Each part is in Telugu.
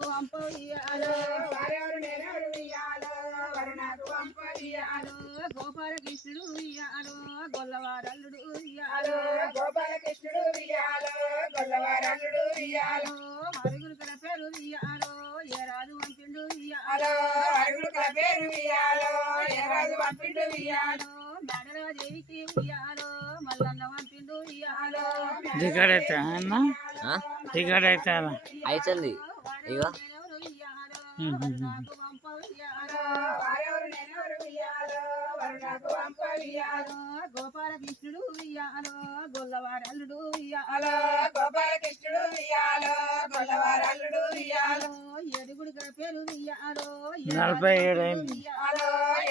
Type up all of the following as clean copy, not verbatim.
నాకు వంప ఉయ్యాలో వారెవరు నేనెవరు ఉయ్యాలో వరు నాకు వంప ఉయ్యాలో గోపాలకృష్ణుడు ఉయ్యాలో గొల్లవారల్లుడు ఉయ్యాలో గోపాలకృష్ణుడు ఉయ్యాలో గొల్లవారల్లుడు ఉయ్యాలో అరుగురు కల పేరు ఉయ్యాలో ఏ రాజు వంపిండు ఉయ్యాలో అరుగురు కల పేరు ఉయ్యాలో ఏ రాజు వంపిండు ఉయ్యాలో మేడరాదేవికి ఉయ్యాలో మల్లన్న వంపిండు ఉయ్యాలో టికెట్ అయితే అన్న టికెట్ అయితే అయితుంది ఇగో గోపాలకృష్ణుడు ఉయ్యాలో గొల్లవారల్లుడు ఉయ్యాలో గోపాలకృష్ణుడు ఉయ్యాలో గొల్లవారల్లుడు ఉయ్యాలో ఏడుగుడు గల పేరు ఉయ్యాలో 47 అయింది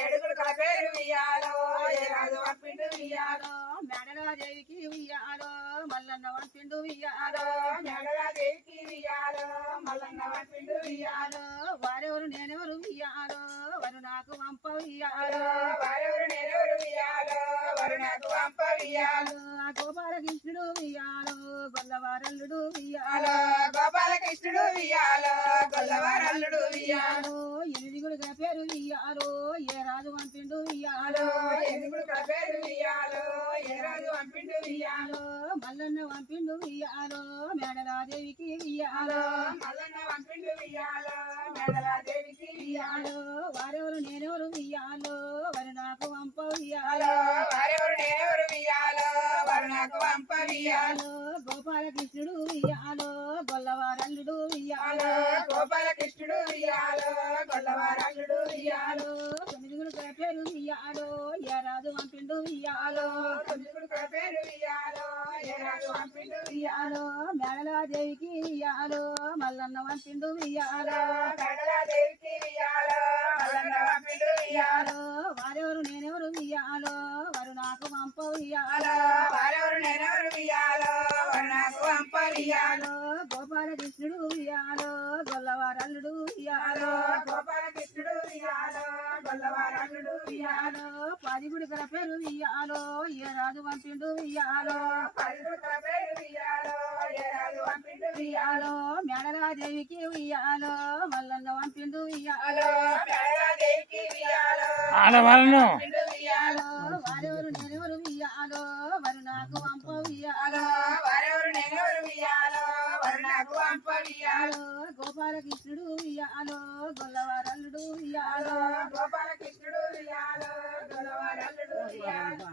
ఏడుగుడు గల పేరు ఉయ్యాలో ఏ రాజు వంపిండు ఉయ్యాలో మేడరాదేవికి ఉయ్యాలో మల్లన్న వంపిండు ఉయ్యాలో మేడరాదేవికి ఉయ్యాలో మల్లన్న వంపిండు ఉయ్యాలో వారెవరు నేనెవరు ఉయ్యాలో వరు నాకు వంప ఉయ్యాలో వారెవరు నేనెవరు ఉయ్యాలో వరు నాకు వంప ఉయ్యాలో గోపాలకృష్ణుడు ఉయ్యాలో గొల్లవారల్లుడు ఉయ్యాలో గోపాలకృష్ణుడు ఉయ్యాలో గొల్లవారల్లుడు ఉయ్యాలో ఎనిమిదిగుడు గల పేరు ఉయ్యాలో ఏ రాజు వంపిండు ఉయ్యాలో ఎనిమిదిగుడు గల పేరు ఉయ్యాలో ఏ రాజు వంపిండు ఉయ్యాలో మల్లన్న వంపిండు ఉయ్యాలో మేడరాదేవికి ఉయ్యాలో మల్లన్న వంపిండు ఉయ్యాలో మేడరాదేవికి ఉయ్యాలో వారెవరు నేనెవరు ఉయ్యాలో వరు నాకు వంప ఉయ్యాలో వారెవరు నేనెవరు ఉయ్యాలో వరు నాకు వంప ఉయ్యాలో గోపాలకృష్ణుడు ఉయ్యాలో గొల్లవారల్లుడు ఉయ్యాలో గోపాలకృష్ణుడు ఉయ్యాలో గొల్లవారల్లుడు ఉయ్యాలో తొమ్మిదిగుడు గల పేరు ఉయ్యాలో ఏ రాజు వంపిండు ఉయ్యాలో తొమ్మిదిగుడు గల పేరు ఉయ్యాలో ఏ రాజు వంపిండు ఉయ్యాలో మేడలాదేవికి ఉయ్యాలో మల్లన్న వంపిండు ఉయ్యాలో మేడలాదేవికి ఉయ్యాలో మల్లన్న వంపిండు ఉయ్యాలో వారెవరు నేనెవరు ఉయ్యాలో వరు నాకు వంప ఉయ్యాలో వారెవరు నేనెవరు ఉయ్యాలో వరు నాకు వంప ఉయ్యాలో గోపాలకృష్ణుడు ఉయ్యాలో గొల్లవారల్లుడు ఉయ్యాలో గోపాలకృష్ణుడు ఉయ్యాలో గొల్లవారల్లుడు ఉయ్యాలో పదిగుడి గల పేరు ఉయ్యాలో ఏ రాజు వంపిండు ఉయ్యాలో పదిగుడి గల పేరు ఉయ్యాలో ఏ రాజు వంపిండు ఉయ్యాలో మేడరాదేవికి ఉయ్యాలో మల్లన్న వంపిండు ఉయ్యాలో మేడరాదేవికి ఉయ్యాలో ఆడవాళ్ళను ఉయ్యాలో వారెవరు నేనెవరు ఉయ్యాలో వరు నాకు వంప ఉయ్యాలో వారెవరు నేనెవరు ఉయ్యాలో వరు నాకు వంప ఉయ్యాలో గోపాలకృష్ణుడు ఉయ్యాలో గొల్లవారల్లుడు ఉయ్యాలో గోపాలకృష్ణుడు ఉయ్యాలో గొల్లవారల్లుడు ఉయ్యాలో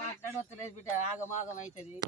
మాట్లాడవచ్చలేదు బిడ్డ ఆగమాగం అవుతుంది